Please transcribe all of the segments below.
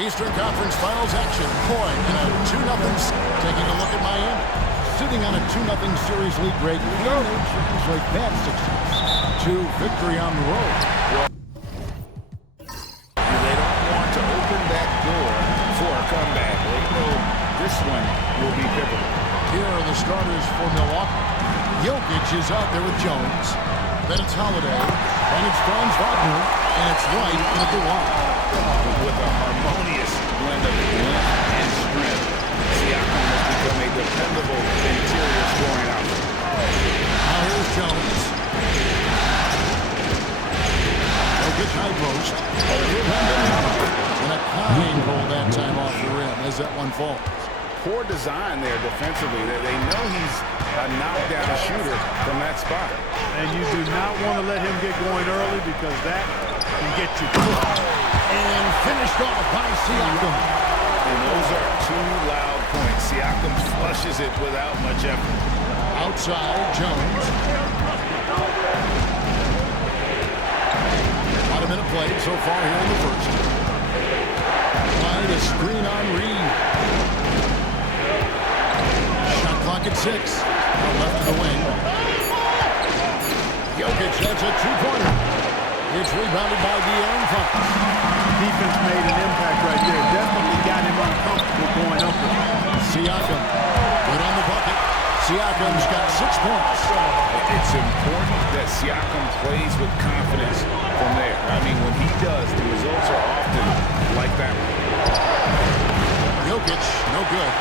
Eastern Conference Finals action. Boy, in a 2-0. Taking a look at Miami. Sitting on a 2-0 series lead break. Can they translate that success to victory on the road? They don't want to open that door for a comeback. They know this one will be pivotal. Here are the starters for Milwaukee. Jokic is out there with Jones. Then it's Holiday. Then it's Franz Wagner. And it's White in the one. With a harmonious blend of length and strength, Siakam has become a dependable interior scoring option. Now here's Jones. Jokic high post. And a kind pull that time off the rim as that one falls. Poor design there defensively. They know he's a knockdown shooter from that spot. And you do not want to let him get going early because that can get you cooked. And finished off by Siakam. And those are two loud points. Siakam flushes it without much effort. Outside, Jones. About a minute played so far here in the first. Wide a screen on Reed. Shot clock at 6. Left of the wing. Jokic has a two-pointer. It's rebounded by De'Aaron Fox. Defense made an impact right there. Definitely got him uncomfortable going up with him. Siakam. Good on the bucket. Siakam's got 6 points. It's important that Siakam plays with confidence from there. I mean, when he does, the results are often like that. Jokic, no good.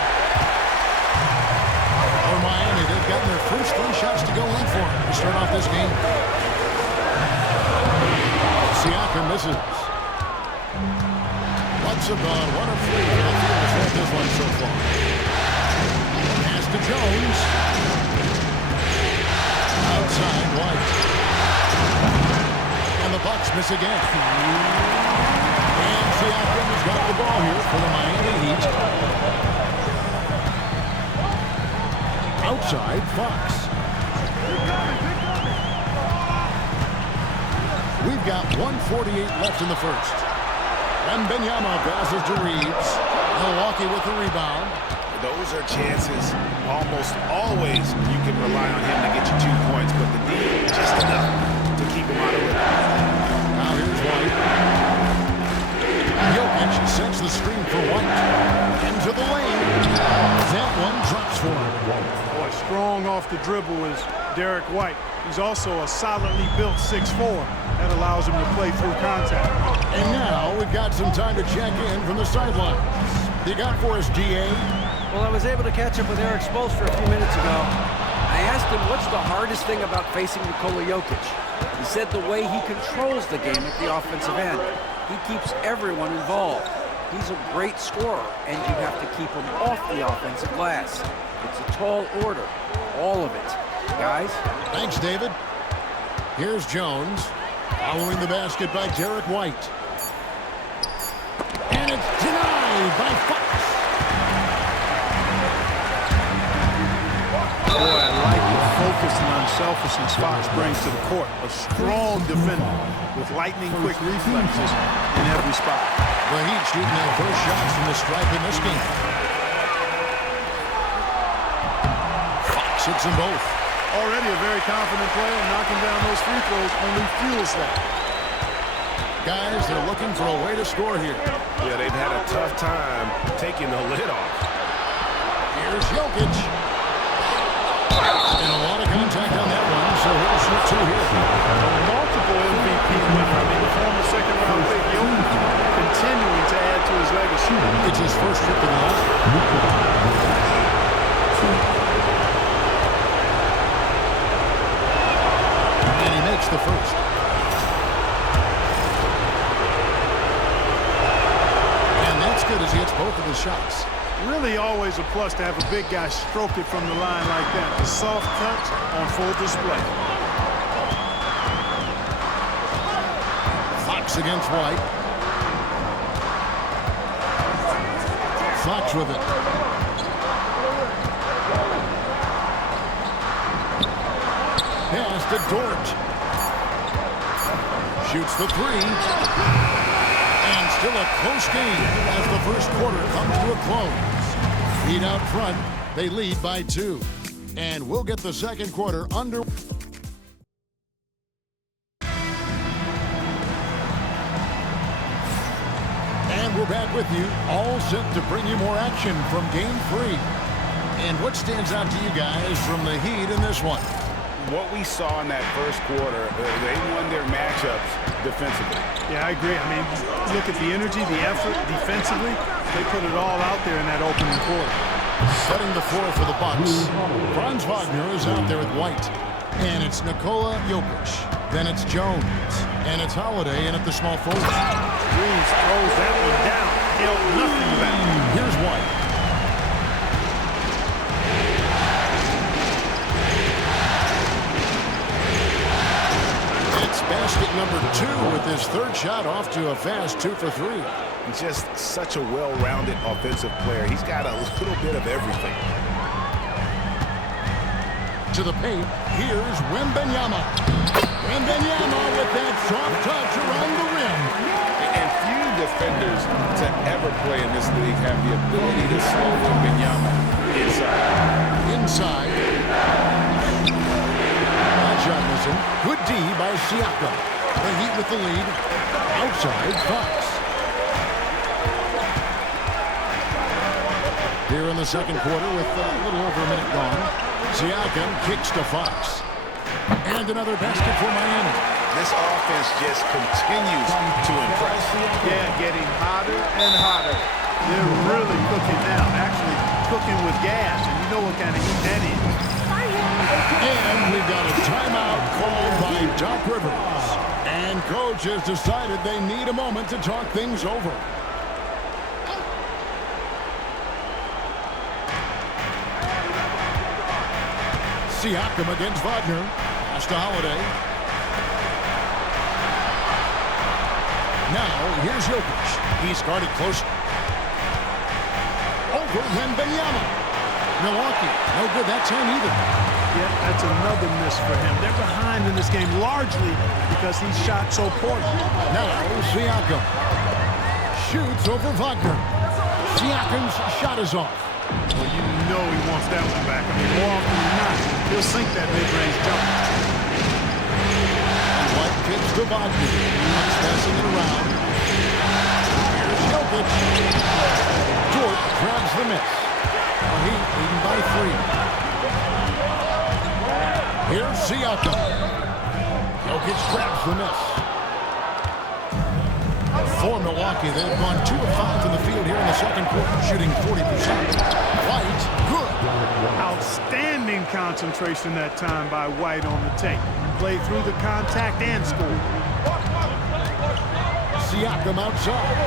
For Miami, they've gotten their first 3 shots to go in for to start off this game. Siakam misses. Once gone, 1 of 3 for the field for this one so far. Pass to Jones. Outside, White. And the Bucks miss again. And Siakam has got the ball here for the Miami Heat. Outside, Fox. We've got 1:48 left in the first. And Benyama passes to Reeves. Milwaukee with the rebound. Those are chances. Almost always you can rely on him to get you 2 points, but the D just enough to keep him out of it. Now here's White. Jokic sets the screen for White. Into the lane. That one drops for him. Boy, strong off the dribble is Derek White. He's also a solidly built 6'4". That allows him to play through contact. And now we've got some time to check in from the sidelines. You got for us, DA? Well, I was able to catch up with Eric Spoelstra a few minutes ago. I asked him what's the hardest thing about facing Nikola Jokic. He said the way he controls the game at the offensive end. He keeps everyone involved. He's a great scorer, and you have to keep him off the offensive glass. It's a tall order, all of it. Guys? Thanks, David. Here's Jones. Following the basket by Derek White. And it's denied by Fox. Boy, I like the focus and unselfishness Fox brings to the court. A strong defender with lightning-quick reflexes in every spot. The Heat shooting their first shots from the stripe in this game. Fox hits them both. Already a very confident player, knocking down those free throws only fuels that. Guys, they're looking for a way to score here. Yeah, they've had a tough time taking the lid off. Here's Jokic. And a lot of contact on that one, so he'll shoot 2 here. Multiple MVP winner. I mean, the former second-round pick Jokic continuing to add to his legacy. It's his first trip to the line. The first. And that's good as he hits both of his shots. Really always a plus to have a big guy stroke it from the line like that. The soft touch on full display. Fox against White. Fox with it. Pass to Dort. Shoots the 3. And still a close game as the first quarter comes to a close. Heat out front. They lead by 2. And we'll get the second quarter under. And we're back with you, all set to bring you more action from Game 3. And what stands out to you guys from the Heat in this one? What we saw in that first quarter, they won their matchups defensively. Yeah, I agree. I mean, look at the energy, the effort defensively. They put it all out there in that opening quarter. Setting the floor for the Bucks. Franz Wagner is out there with White. And it's Nikola Jokic. Then it's Jones. And it's Holiday in at the small forward. Reeves throws that one down. Held nothing back. Here's White. It's basket number 2 with his third shot off to a fast 2 for 3. Just such a well-rounded offensive player. He's got a little bit of everything. To the paint, here's Wembanyama. Wembanyama with that soft touch around the rim. And few defenders to ever play in this league have the ability to slow Wembanyama inside. That shot missing. Good D by Siakam. The Heat with the lead. Outside, Fox. Here in the second quarter with a little over a minute gone. Siakam kicks to Fox. And another basket for Miami. This offense just continues to impress. Yeah, getting hotter and hotter. They're really cooking now. Actually cooking with gas. And you know what kind of heat that is. And we've got a timeout called by Doc Rivers. And coach has decided they need a moment to talk things over. Siakam against Wagner. Pass to Holiday. Now, here's Jokic. He's guarded close. Over Wembanyama. Milwaukee. No good that time either. Yeah, that's another miss for him. They're behind in this game largely because he shot so poorly. Now, Siakam. Shoots over Wagner. Siakam's shot is off. Well, you know he wants that one back. I mean, more often than not, he'll sink that mid-range jumper. And White kicks to Wagner. He's passing it around. Here's Jokic. Dort grabs the miss. The Heat leading by 3. Here's Siakam. Jokic grabs the miss. For Milwaukee, they've gone 2 of 5 from the field here in the second quarter, shooting 40%. White, good. Outstanding concentration that time by White on the tape. Played through the contact and scored. Siakam outside.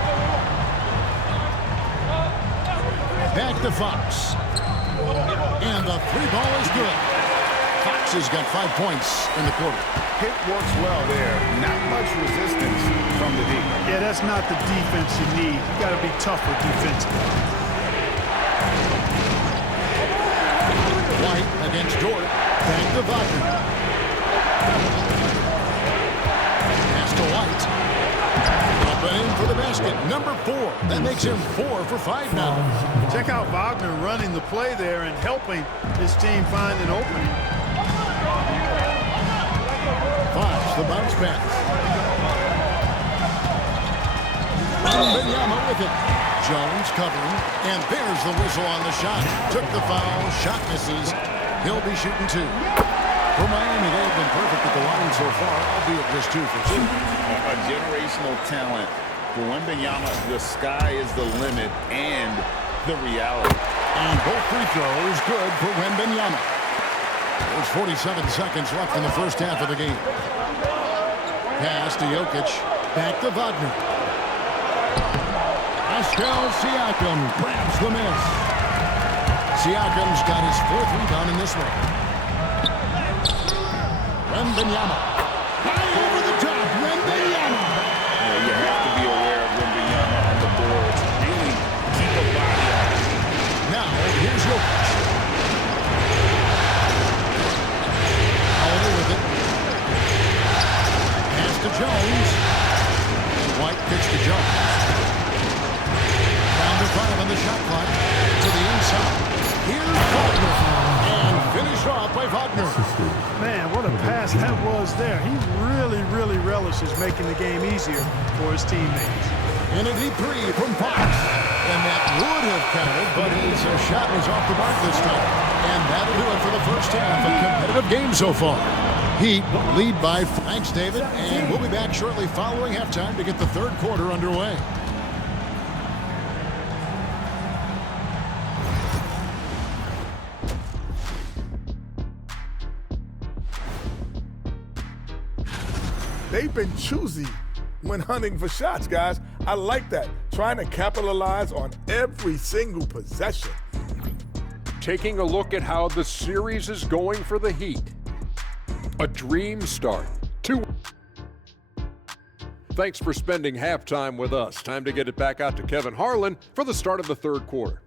Back to Fox. And the 3-ball is good. Fox has got 5 points in the quarter. Pick works well there. Not much resistance from the D. Yeah, that's not the defense you need. You got to be tougher defensively. White against Dort. Back to Wagner. Pass to White. Up and in for the basket. Number 4. That makes him 4 for 5 now. Check out Wagner running the play there and helping his team find an opening. Fox, the bounce pass. Wembanyama with it. Jones covering, and there's the whistle on the shot. Took the foul, shot misses. He'll be shooting 2. For Miami, they have been perfect at the line so far, albeit just 2 for 2. A generational talent. For Wembanyama, the sky is the limit and the reality. And both free throws good for Wembanyama. There's 47 seconds left in the first half of the game. Pass to Jokic. Back to Wagner. Pascal Siakam grabs the miss. Siakam's got his 4th rebound in this one. Wembanyama. High over the top. Wembanyama. You have to be aware of Wembanyama on the boards. Really keep a body on it. Now, here's Jokic. Holiday with it. Pass to Jones. And White pitch to Jones. under 5 on the shot clock. To the inside. Here's Wagner. And finished off by Wagner. Man, what a pass that was there. He really relishes making the game easier for his teammates. And a deep three from Fox. And that would have counted, but his shot was off the mark this time. And that'll do it for the first half. A competitive game so far. Heat lead by... Thanks, David. And we'll be back shortly following halftime to get the third quarter underway. They've been choosy when hunting for shots, guys. I like that. Trying to capitalize on every single possession. Taking a look at how the series is going for the Heat. A dream start. Thanks for spending halftime with us. Time to get it back out to Kevin Harlan for the start of the third quarter.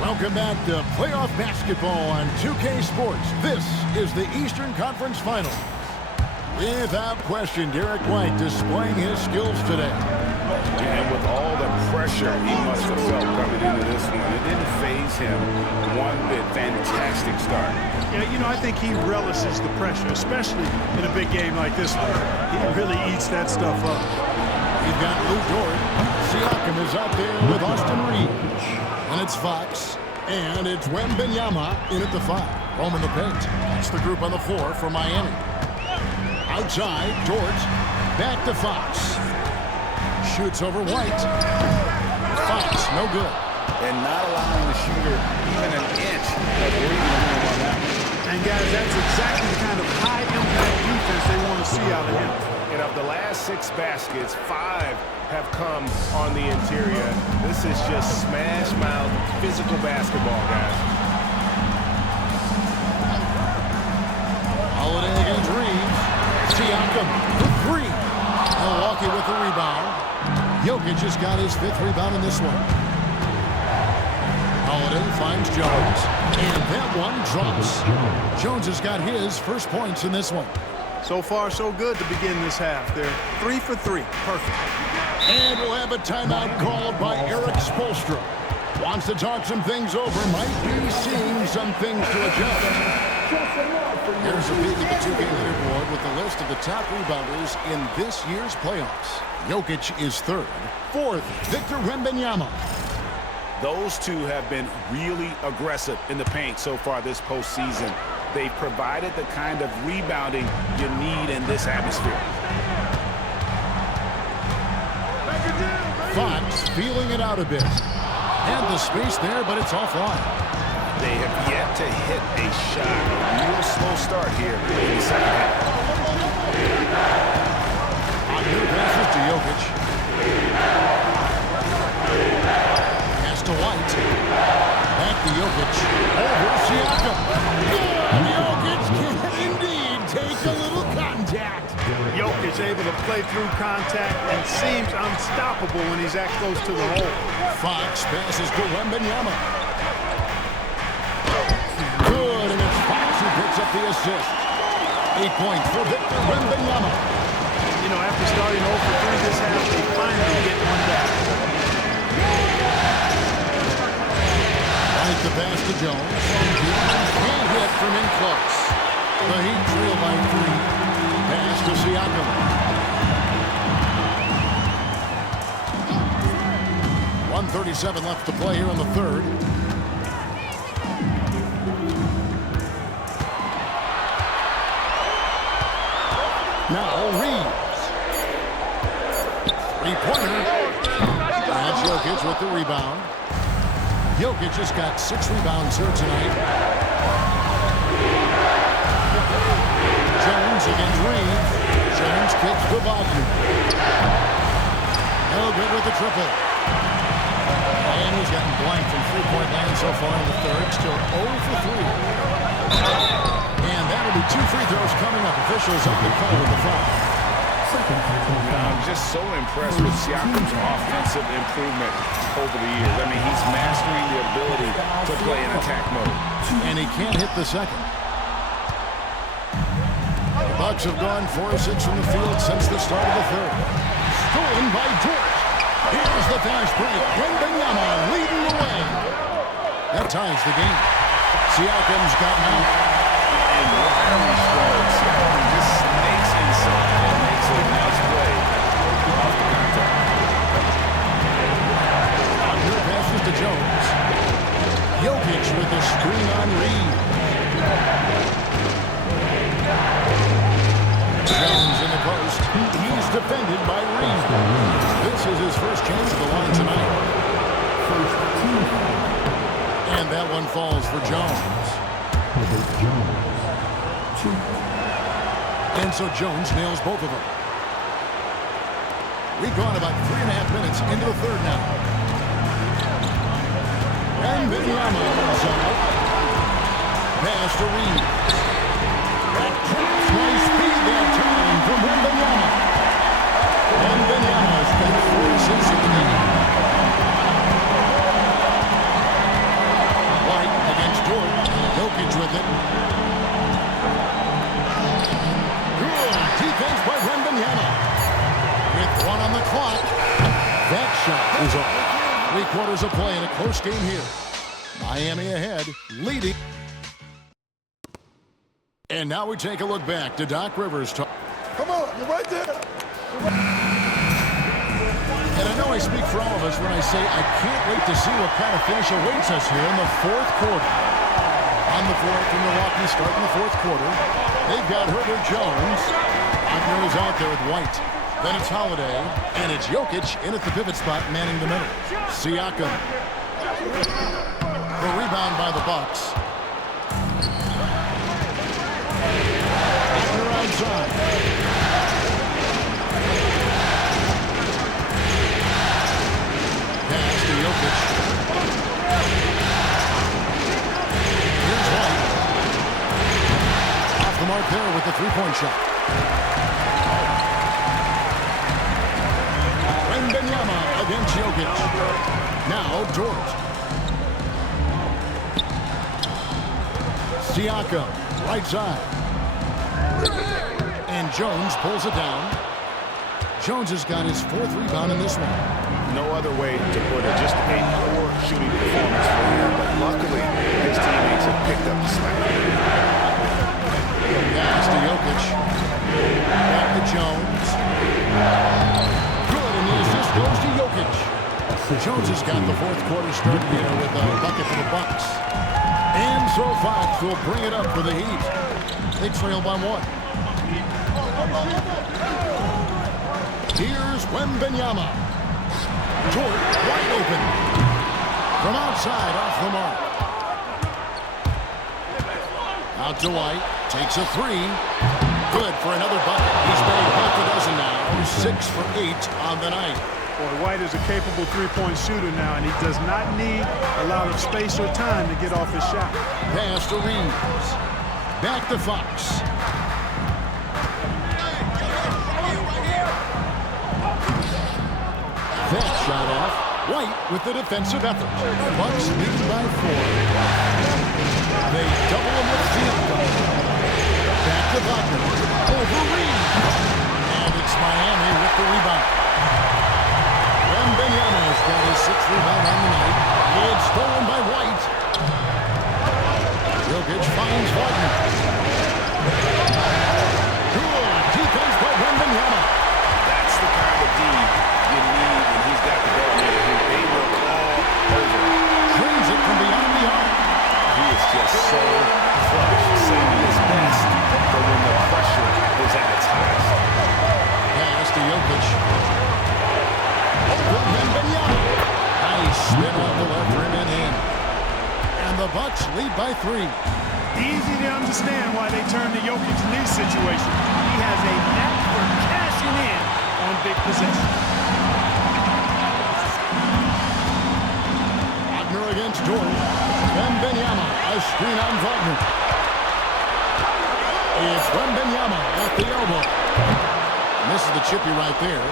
Welcome back to playoff basketball on 2K Sports. This is the Eastern Conference Final. Without question, Derek White displaying his skills today. And with all the pressure he must have felt coming into this one, it didn't faze him one bit. Fantastic start. Yeah, you know, I think he relishes the pressure, especially in a big game like this one. He really eats that stuff up. You've got Lou Dort. Siakam is out there with Austin Reeves. And it's Fox. And it's Wembanyama in at the 5. Roman the paint. It's the group on the floor for Miami. Outside, George. Back to Fox. Shoots over White. Fox, no good. And not allowing the shooter even an inch of breathing room on that. And guys, that's exactly the kind of high-impact defense they want to see out of him. And of the last 6 baskets, 5 have come on the interior. This is just smash-mouth physical basketball, guys. Holiday against Reeves. Siakam for 3. Milwaukee with the rebound. Jokic just got his 5th rebound in this one. Holiday finds Jones. And that one drops. Jones has got his first points in this one. So far, so good to begin this half. They're 3 for 3. Perfect. And we'll have a timeout called by Eric Spoelstra. Wants to talk some things over. Might be seeing some things to adjust. Here's a peek at the 2K leaderboard with the list of the top rebounders in this year's playoffs. Jokic is 3rd. 4th, Victor Wembanyama. Those two have been really aggressive in the paint so far this postseason. They've provided the kind of rebounding you need in this atmosphere. Fox feeling it out a bit. And the space there, but it's offline. They have yet to hit a shot. A real slow start here in the second half. On new passes to Jokic. Pass to White. Back to Jokic. Over Siakam. Jokic can indeed take a little contact. Jokic able to play through contact and seems unstoppable when he's that close to the hole. Fox passes to Wembanyama. Good, and it's Fox who picks up the assist. 8 points for Victor Wembanyama. You know, after starting 0 for 3 this half, they finally get one back. Right the pass to Jones. Can't hit from in close. The Heat trail by 3. Pass to Siakam. 1:37 left to play here in the third. Now Reeves. 3-pointer. That's Jokic with the rebound. Jokic just got 6 rebounds here tonight. Jones against Reeves. Jones kicks to Wagner. No good with the triple. And he's gotten blank from 3-point land so far in the third. Still 0 for 3. And that'll be 2 free throws coming up. Officials on the call with the foul. I'm just so impressed with Siakam's offensive improvement over the years. I mean, he's mastering the ability to play in attack mode. And he can't hit the second. The Bucks have gone 4 of 6 from the field since the start of the third. Stolen by George. Here's the fast break. Wembanyama leading the way. That ties the game. Siakam's got now. And wildly strong. Siakam just snakes inside and makes a nice play off the contact. Good passes to Jones. Jokic with the screen on Reed. Jones in the post. He's defended by Reed. This is his first chance at the line tonight. And that one falls for Jones. And so Jones nails both of them. We've gone about 3.5 minutes into the third now. And Wembanyama inside. Pass to Reed. Nice speed that time from Wembanyama. Wembanyama's got 4 assists in the game. White against George. Jokic with it. Good defense by Wembanyama. With 1 on the clock. That shot is off. 3 quarters of play in a close game here. Miami ahead, leading. And now we take a look back to Doc Rivers. Come on, you're right there. And I know I speak for all of us when I say I can't wait to see what kind of finish awaits us here in the fourth quarter. On the floor from Milwaukee starting the fourth quarter. They've got Herbert Jones. Wagner is out there with White. Then it's Holiday, and it's Jokic in at the pivot spot, manning the middle. Siakam. The rebound by the Bucks. Wagner outside. Pass to Jokic. Here's White. Off the mark there with the three-point shot. Wembanyama against Jokic. Now Dort. Siakam, right side. And Jones pulls it down. Jones has got his 4th rebound in this one. No other way to put it. Just a poor shooting performance for him. But luckily, his teammates have picked up the slack. Pass to Jokic. Back to Jones. Good, and the assist goes to Jokic. Jones has got the fourth quarter started here with a bucket for the Bucks. And so Fox will bring it up for the Heat. They trail by 1. Here's Wembanyama. Dort wide open. From outside, off the mark. Out to White. Takes a 3. Good for another bucket. He's made half a dozen now. 6 for 8 on the night. Boy, White is a capable three-point shooter now, and he does not need a lot of space or time to get off his shot. Pass to Reeves. Back to Fox. That shot off. White with the defensive effort. Bucks lead by 4. They double him with Siakam. Back to Wagner. Over Reeves. And it's Miami with the rebound. Wembanyama's got his 6th rebound on the night. It's stolen by White. Jokic finds Wagner. Good defense by Wembanyama. That's the kind of D you need when he's got the ball near him. They were all over. Brings it from beyond the arc. He is just so clutch, saving his best for when the pressure is at its highest. Pass to Jokic. Over Wembanyama. Nice spin off the left rim and in. And the Bucks lead by 3. Easy to understand why they turn to Jokic in these situations. He has a knack for cashing in on big possessions. Wagner against Jordan. Wembanyama, a screen on Wagner. It's Wembanyama at the elbow. This is the chippy right there.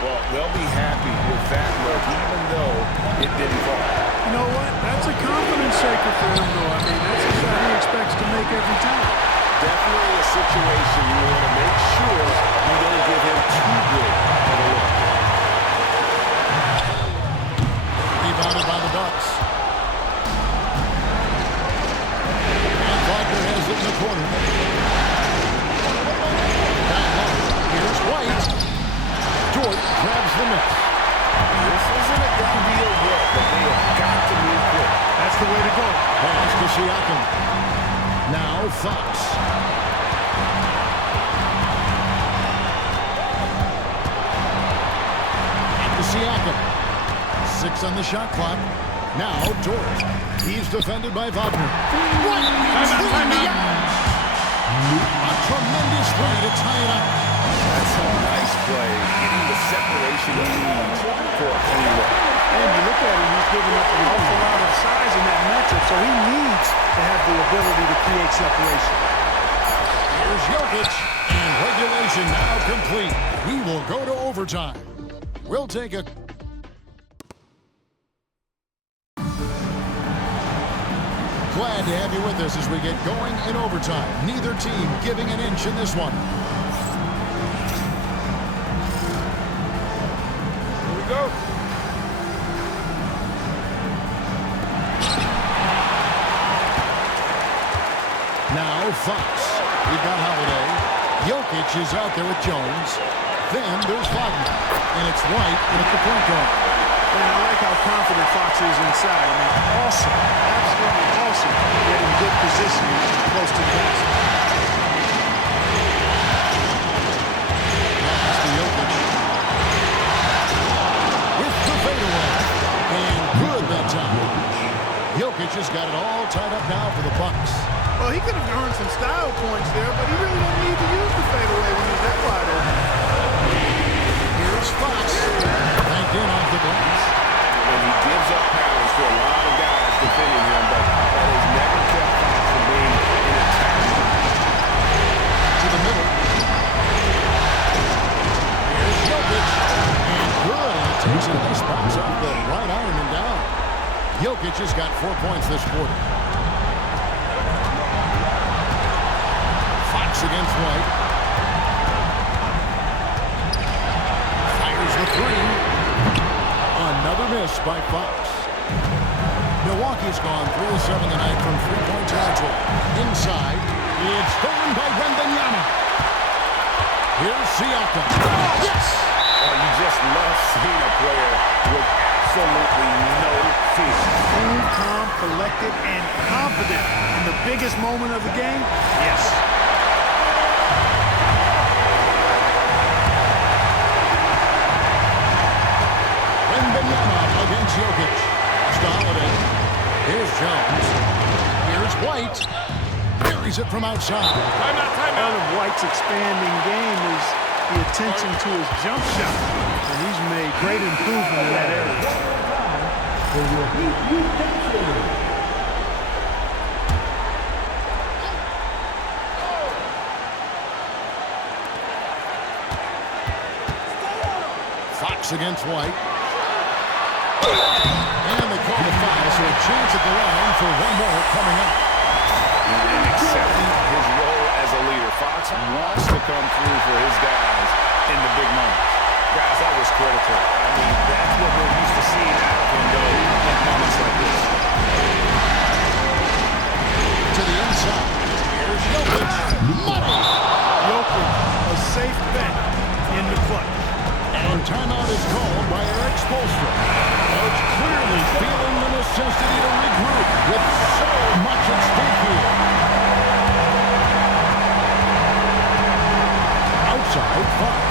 Well, they'll be happy with that look, even though it didn't fall. You know what? That's a confidence shaker for him, though. I mean, that's a shot he expects to make every time. Definitely a situation you want to make sure you don't give him too good of a look. Rebounded by the Bucks. And Wagner has it in the corner. Down low. Here's White. Dort grabs the miss. This isn't a done deal yet, but they have got to move quick. That's the way to go. Pass to Siakam. Now Fox. And to Siakam. 6 on the shot clock. Now Dort. He's defended by Wagner. A tremendous play to tie it up. That's a nice play, getting the separation he needs for a clean look. And you look at him, he's giving up an awful lot of size in that matchup, so he needs to have the ability to create separation. Here's Jokic, and regulation now complete. We will go to overtime. We'll take a... Glad to have you with us as we get going in overtime. Neither team giving an inch in this one. Here we go. Now Fox. We've got Holiday. Jokic is out there with Jones. Then there's Wagner. And it's White in at the point guard. Man, I like how confident Fox is inside. I mean, awesome. Absolutely awesome. Getting good positioning close to the basket. Pass to Jokic. With the fadeaway. And good that time. Jokic has got it all tied up now for the Bucks. Well, he could have earned some style points there, but he really didn't need to use the fadeaway when he's that wide open. Here's Fox. Banked in off the glass. And he gives up pounds to a lot of guys defending him, but that has never kept Fox from being in attack. To the middle. Here's Jokic. And good. And it takes a nice bounce off the right iron and down. Jokic has got 4 points this quarter. Fox against White. Fires the three. Another miss by Fox. Milwaukee's gone 3 of 7 tonight from three-point territory. Inside, it's stolen by Wembanyama. Here's Siakam. Yes! Oh, you just love seeing a player with absolutely no fear. Cool, calm, collected, and confident in the biggest moment of the game. Yes. Wembanyama against Jokic. Holiday. Here's Jones. Here's White. Buries it from outside. Part of White's expanding game is the attention to his jump shot. And he's made great improvement in that area. Fox against White. And they call the foul, so a chance at the line for one more coming up. And accepting his role as a leader, Fox wants to come through for his guys in the big moments. Guys, that was critical. I mean, that's what we're used to seeing out of him, though, in moments like this. To the inside. Here's Jokic. Money! Jokic, a safe bet in the clutch. And timeout is called by Eric Spoelstra. Coach clearly feeling the necessity to regroup with so much at stake here. Outside, Fox.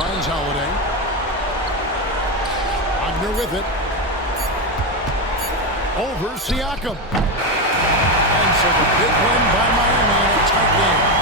finds Holiday. Wagner with it. Over Siakam. And so the big win by Miami in a tight game.